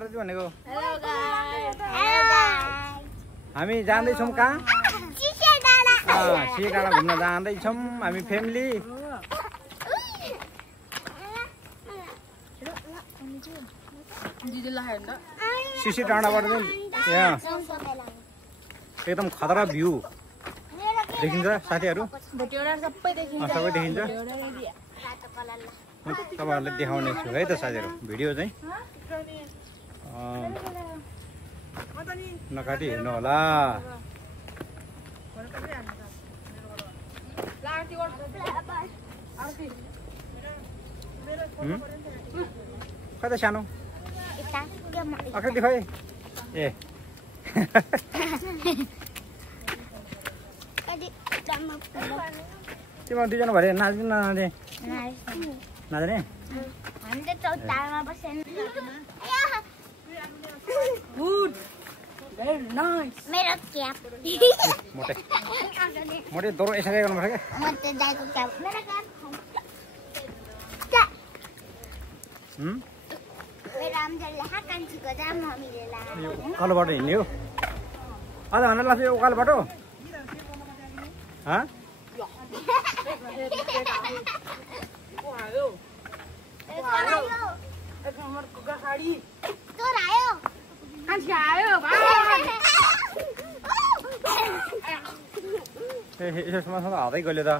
आरती भनेको hello guys हामी जाँदै छौं कहाँ सिसे डाँडा सिसे डाँडा घुम्न जाँदै छौं हामी फ्यामिली दिदीलाई हेर्न सिसे डाँडाबाट यहाँ एकदम खतरा भ्यू देखिन्छ साथीहरु भोटेरा सबै देखिन्छ सबै देखिन्छ म तपाईहरुलाई देखाउने छु है त साथीहरु भिडियो चाहिँ नकाटी हेर्नु होला कता सानो आकृति खै ए तिम्रो दुईजना भरे नाच्नु नाच्ने नाच्ने हामीले चौतारामा बसेन मेरो क्याप मोटे मोटे दोरो यसरी गर्नुपर्छ क्या मोटे दाइको क्याप मेरो क्याप मेरो आम्जाले हाकान्छीको जाम मम्मीले लाग्यो यो उकालोबाट हिँड्ने हो अझ भन्नु लाग्छ यो उकालो बाटो यसमा हातै गल्यो त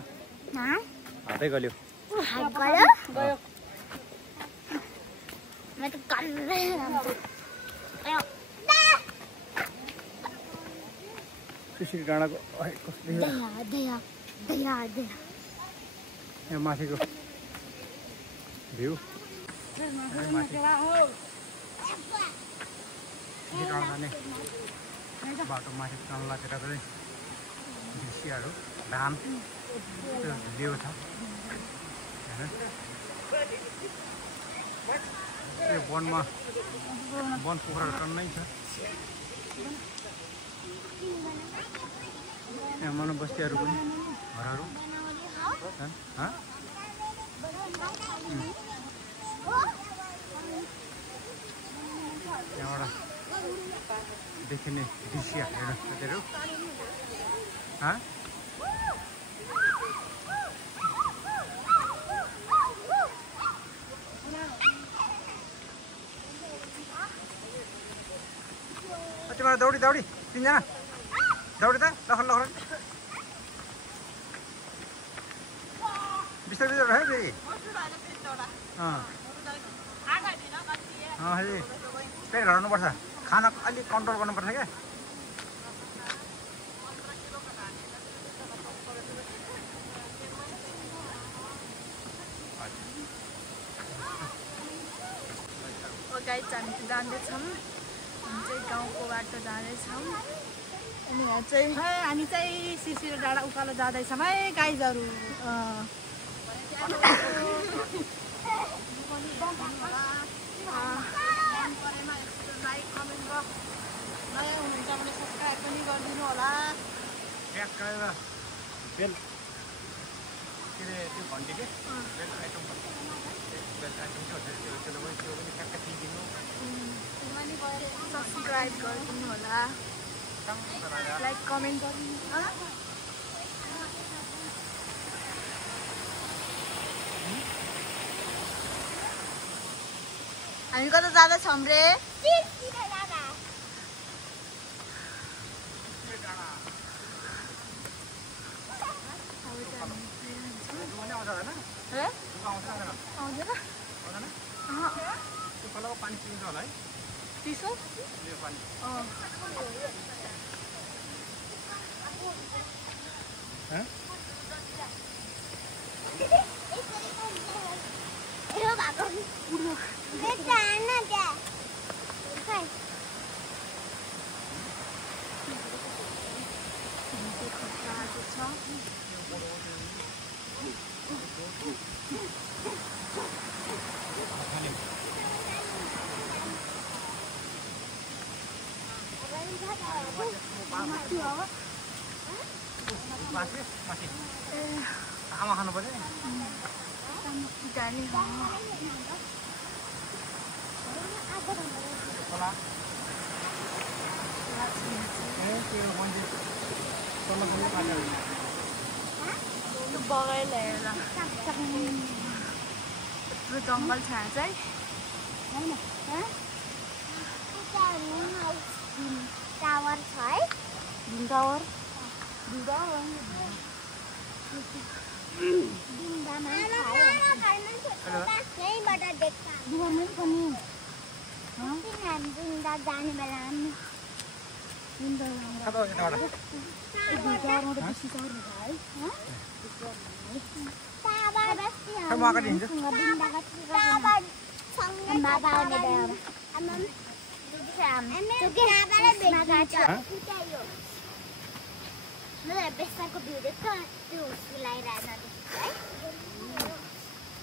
हातै गल्यो सिसे डाँडाको कस्तो यहाँ माथिको भ्यू बाटो माथि तल्लातिर चाहिँ दृश्यहरू धान भ्यू छ यो वनमा वन पोखरा टन्नै छ यहाँ मनोबस्तीहरू पनि घरहरू त्यहाँबाट देखिने दृश्य हेर्नु साथीहरू तिमीहरू दौडी दौडी तिनजना दौडी त लखन लखन बिस्तारै बिस्तारै है फेरि पेट हराउनुपर्छ खाना अलिक कन्ट्रोल गर्नुपर्छ क्या गाइस हामी जाँदैछौँ हामी चाहिँ गाउँको बाटो जाँदैछौँ अनि यहाँ चाहिँ हामी चाहिँ सिसे डाँडा उकालो जाँदैछौँ है गाइजहरू लाइक कमेन्ट नयाँ हुनुहुन्छ भने सब्सक्राइब पनि गरिदिनु होला बेल के अरे त्यो घन्टी के बेल आइटम सब्सक्राइब गरिदिनु होला लाइक कमेन्ट गरिदिनु हामी कता जाँदैछौँ रे पानी पिन्छ होला है चिसो पानी आमा खानु पर्छ होला त्यो मन्दिर तल पनि पानी त्यो बगाइल हेर यत्रो जङ्गल छ यहाँ चाहिँ टावर छ है टावर यहीँबाट देख्छ जाने बेलामा बेस्ताको भ्यू देख्छ त्यो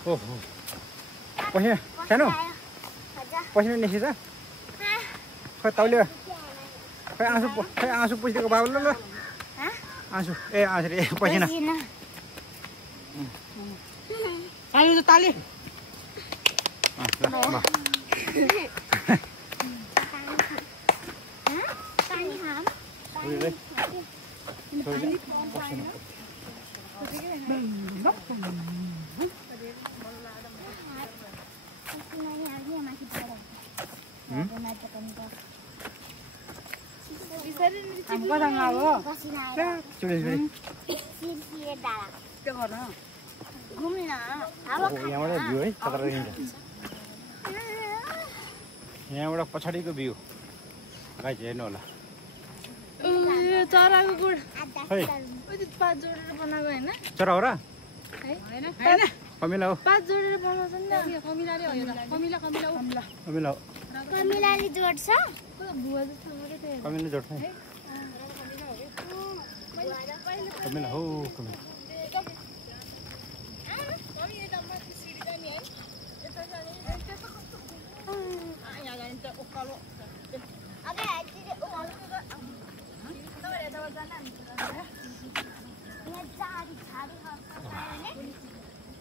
ओहो पसिना सानो पसिना निस्किन्छ खै तौल्यो खै आँसु पुछिदिएको बाबु ल आँसु ए आँसु रे पसिना ताली त ताली यहाँबाट पछाडिको भ्यू गाइज हेर्नु होला चराको गुड खै पात जोडेर बनाएको होइन चरा हो र होइन कमिला हो पात जोडेर बनाउँछ नि त कमिलाले हो कमिला कमिला हो कमिलाले जोड्छ भुवा जस्तो मात्रै थियो कमिला जोड्छ कमिला हो कमिला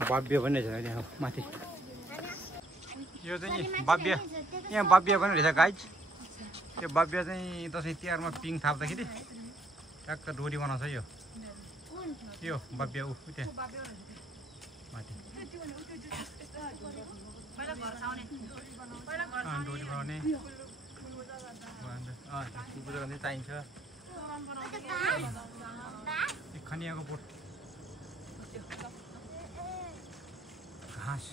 बाब्य भन्ने छ यहाँ माथि यो चाहिँ बाब्य यहाँ बाब्य पनि रहेछ गाइज त्यो बाब्य चाहिँ दसैँ तिहारमा पिङ थाप्दाखेरि ट्याक्क डोरी बनाउँछ यो बाब्य ऊ त्यहाँ माथि डोरी बनाउने पूजा गर्ने चाहिन्छ खनियाको बोट घाँस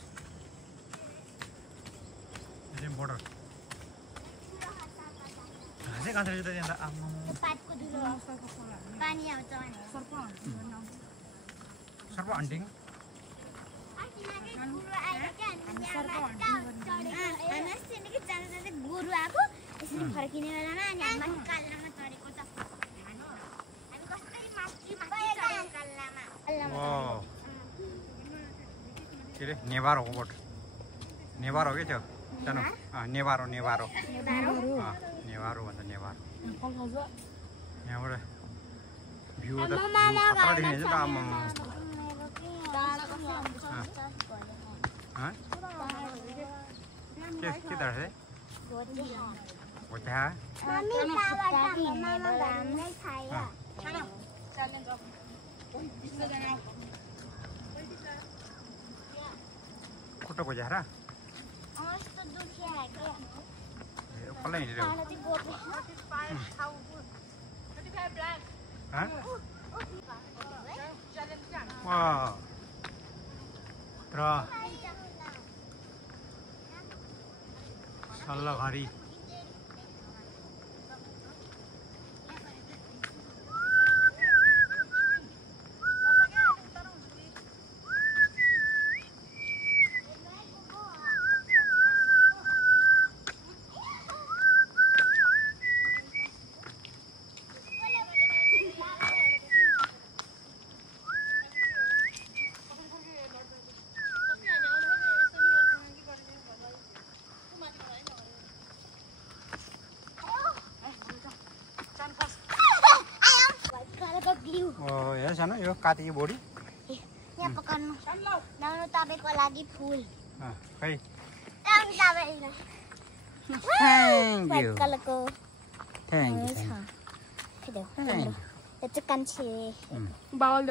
बोर्डर घाँसै घाँस रहेछ त त्यहाँ सर्प हन्टिङ गोरु आएको यसरी फर्किने बेलामा अनि हामी काल्लामा चढेको त हामी कसरी के अरे नेवारोको बोट नेवारो हो कि त्यो सानो नेवारो नेवारो भन्छ नेवारो यहाँबाट भ्यू त खतरा देखिन्छ नि त आम्मा के दार्छ होता खुट्टा खोजा र कसलाई हिँडेर र सल्लाघारी हेर सानो यो काती बोडी यहाँ पकाउनु ल्याउनु तपाईँको लागि फुल खै थ्याङ्क व्हाइट यू कलर को थ्याङ्क छ यू खाइदेऊ थ्याङ्क यो चाहिँ कान्छे बाउल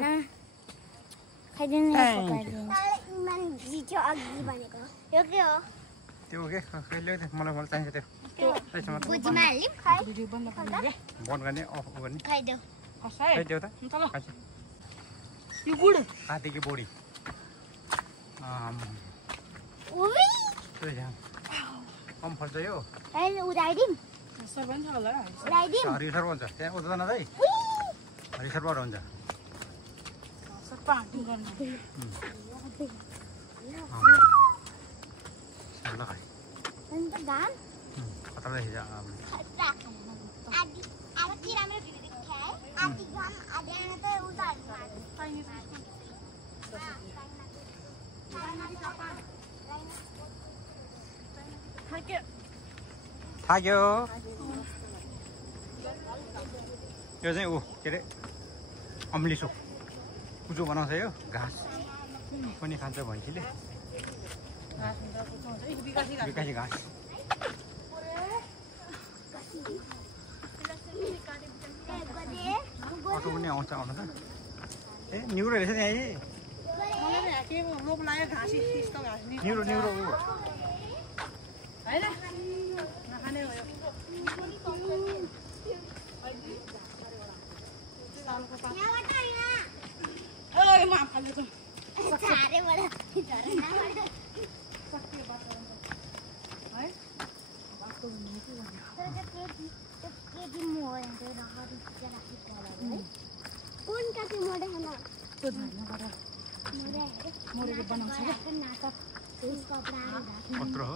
खाइदिनु न पकाइदिनु इमान भिडियो अघि भनेको यो के हो त्यो के कहिले मलाई चाहिन्छ त्यो बुझिमा हाल्यौ खाइ भिडियो बन्द गर्ने के बन्द गर्ने अफ गर्ने खाइदेऊ फसाइ खाइदेऊ त तल खान्छ यो गुड हातेकी बोडी उई कम फल्छ यो अहिले उडाइदिउँ सर पनि छ होला उडाइदिउँ हरिसर भन्छ त्यहाँ उता न दाइ हरिसरबाट हुन्छ सबै हाटिङ गर्नु ल खाइ अन्त गान कता देखि आदि राम्रो भिडियो देखियो है आदि गान आदि आने त उडाइदिउँ थाक्यो यो चाहिँ ऊ के अरे अम्लिसो कुचो बनाउँछ यो घाँस पनि खान्छ भैँसीले विकासी घाँस अटो पनि आउँछ आउनु त ए निउरो रहेछ नि है लोक लाग्यो घाँस यस्तो घाँस नि निउरो निउरो ऊ हैन नखाने हो यो ओइ म आफाले त झारेबाट है कुन काटी मोडे हैन त्यो धर्मबाट मोरेको बनाउँछ क्या नाटक कपडा कत्रो हो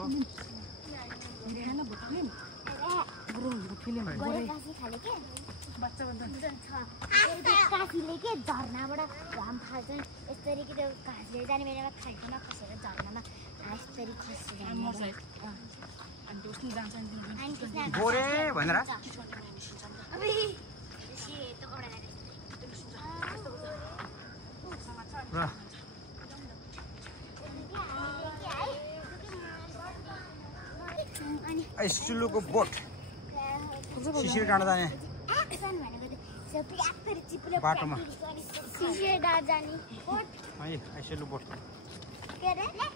हैन भुटानी बुढो फिल्म काशी खाले के बच्चा भन्दा काशीले के झरनाबाट घाम फाल्छ यसरी कि त्यो घाँसले जाने बेलामा खाइकन खसेर झरनामा यसरी खस्छ मर्छ अनि त्यो उसले जान्छ नि बोरे भनेर र आइसुलुको बोट शिशिर डाँडा जाने बाटोमा है आइसुलु बोट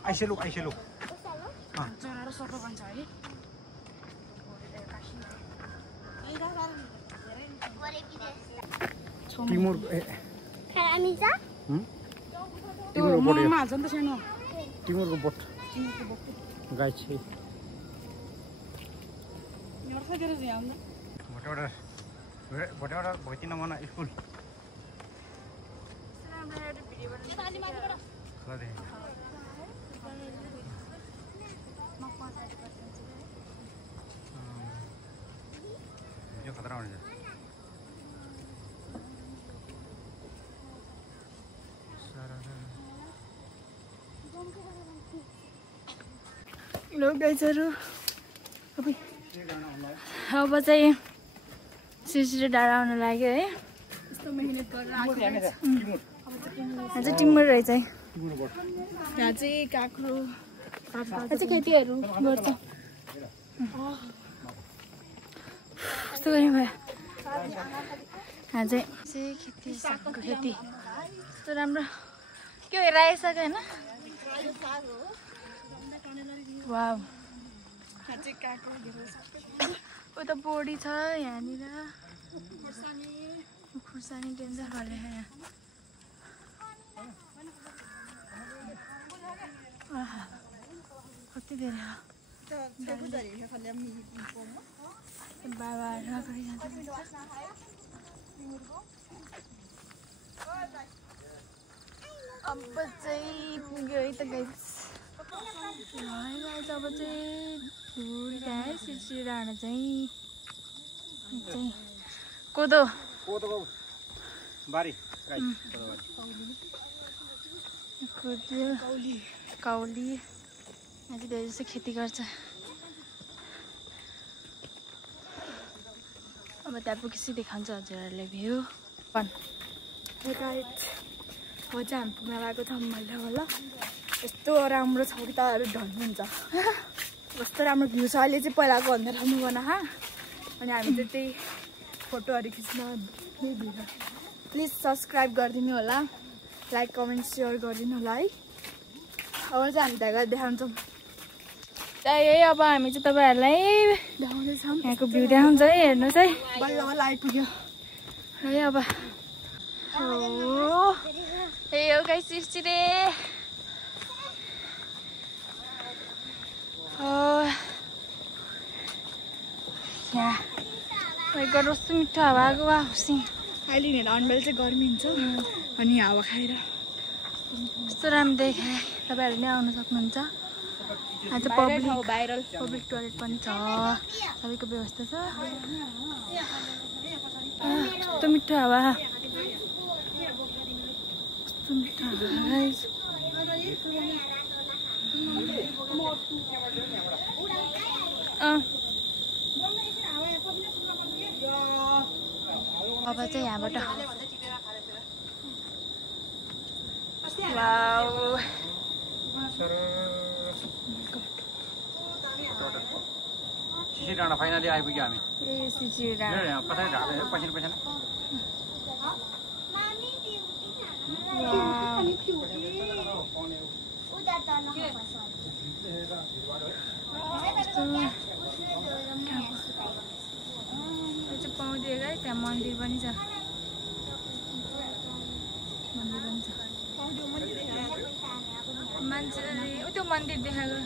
आइसुलु आइसुलु चराहरू सबै भन्छ है टिमुर त्यो मोमोमा हाल्छ नि त सानो टिमुरको बोट गाई छ भोटेबाट भोइतिन मन स्कुल यो खतरा हुन्छ लो गाइजहरू अब चाहिँ सिसिरो डाँडा आउनु लाग्यो है यस्तो मेहनत गरेर यहाँ चाहिँ टिमुर रहेछ है यहाँ चाहिँ काँक्रो यहाँ चाहिँ खेतीहरू गर्छ कस्तो गऱ्यो भयो यहाँ चाहिँ खेती सागको खेती कस्तो राम्रो के हो रायो साग होइन वाउ उता बोडी छ यहाँनिर खुर्सानी डेन्जर फले यहाँ कति धेरै बाबाहरू अगाडि जान्छ अब चाहिँ पुग्यो है त गाइस अब चाहिँ धुल त्यहाँ सिसिरो डाँडा चाहिँ कोदो बारी कोदो काउली यहाँ चाहिँ धेरै जस्तो खेती गर्छ अब त्यहाँ पुगेपछि देखाउँछ हजुरहरूले भ्यू म चाहिँ हामी पुग्न लागेको छ मैला होला यस्तो राम्रो छ कि तपाईँहरू ढल्नुहुन्छ कस्तो कस्तो राम्रो भ्यू छ अहिले चाहिँ पहिलाको भन्दा राम्रो बना हा अनि हामी चाहिँ त्यही फोटोहरू खिच्न प्लिज सब्सक्राइब गरिदिनु होला लाइक कमेन्ट सेयर गरिदिनु होला है अब चाहिँ हामी त्यहाँ गएर देखाउँछौँ त्यही अब हामी चाहिँ तपाईँहरूलाई देखाउँदैछौँ यहाँको भ्यू देखाउँछ है हेर्नुहोस् है बल्ल बल्ल आइपुग्यो है अब ए हो गाइस सिर्सिरे कस्तो मिठो हावा आएको वा खुसी अहिले हिँडेर अनबेल चाहिँ गर्मी हुन्छ अनि हावा खाएर कस्तो राम्रो देखाए तपाईँहरू नै आउनु सक्नुहुन्छ आज पब्लिक टोयलेट पनि छ सबैको व्यवस्था छ कस्तो मिठो हावा कस्तो मिठो हावा अब चाहिँ यहाँबाट सिसी डाँडा फाइनली आइपुग्यो हामी ए सिसी डाँडा पछाडि ढाल्यो पछिन पछिन पाउँदै है त्यहाँ मन्दिर पनि छ मान्छेले त्यो मन्दिर देखाएको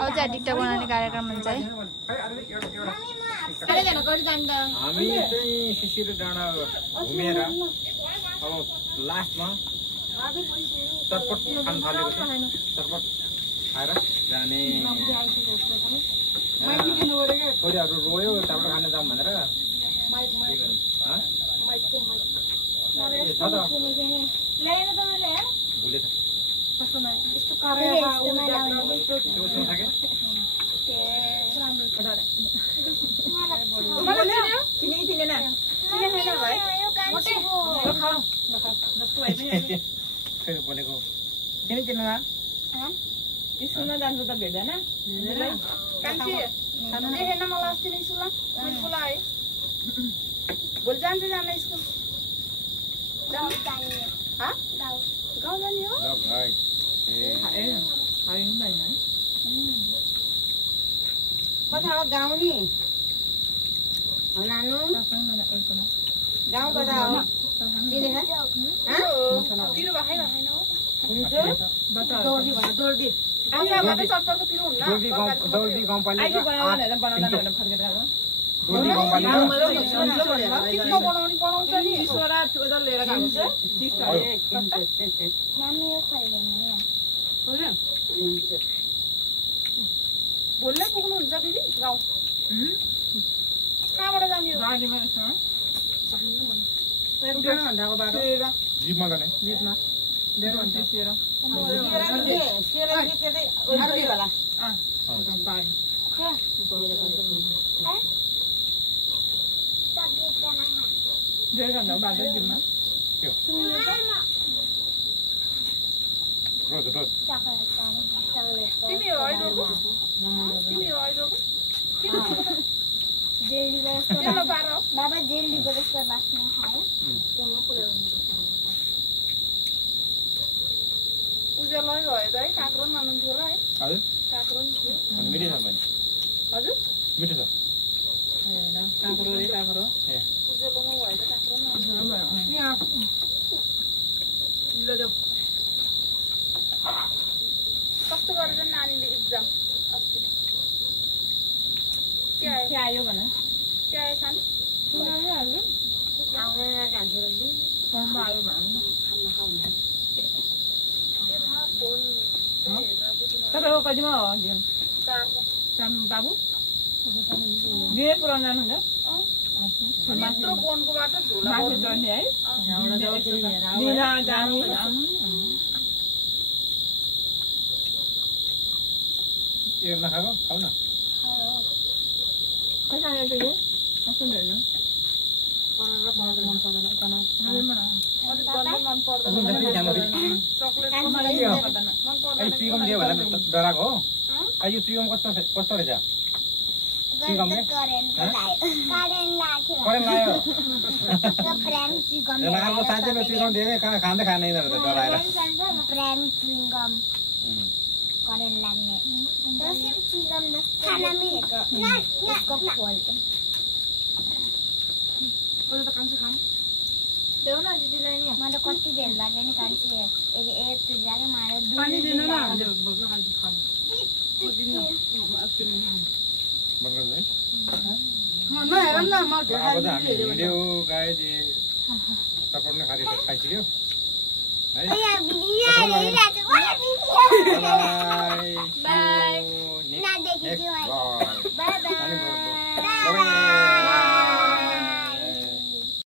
अब चाहिँ टिकटक बनाउने कार्यक्रम हुन्छ है हामी चाहिँ सिसिरो डाँडा घुमेर अब लास्टमा चटपट खान थालेको छ चटपट खाएर जाने छोरीहरू रोयो चटपट खान जाऊँ भनेर छ त भुलेछ बोलेको किन किन्नु स्कुलमा जान्छ त भेट्दैन हेर्न मलाई अस्ति नै स्कुल है भोलि जान्छ जान स्कुल गाउँ जाने हो कता हो गाउँ नि नानु गाउँ कता हो भोलि पुग्नुहुन्छ दिदी गाउँ कहाँबाट जाने हो जिपमा जाने जिपमा डेढ घन्टा बाद जिपमा तिमी हो आइरोको बाबा जेलीको जस्तो बास्ने खायो उज्यालो भयो त है काँक्रो पनि लानुहुन्थ्यो होला है हजुर काँक्रो पनि थियो मिठो छ भने हजुर मिठो छ काँक्रो उज्यालोमा भयो त काँक्रो कस्तो गरेर नानीले इक्जाम अस्ति के आयो भने के आयो सानो तपाईँको कतिमा हो बाबु बिहे पुऱ्याउनु जानुहुन्छ यत्रो बोनकोबाट झोला माथि चढ्ने है जानु नखाएको खाऊ न कसरी कस्तो हेर्नु मन पर्दैन पर्दैन चक्लेट चुइगम दियो भनेर डराएको हो यो चुइगम कस्तो रहेछ चुइगमले करेन्ट लाग्यो अर्को साथीले चुइगम दिए खाँदै खाँदैन डराएर करेन्ट लाग्ने खाना मिलेको खोल देऊ न दिदीलाई नि म त कति बेर लाग्यो नि कान्छी एक लाग्यो मारे पानी दिनु न म हेरौँ न म अब त हामी भिडियो गाइज सपोर्ट नै खाइसक्यो है बाई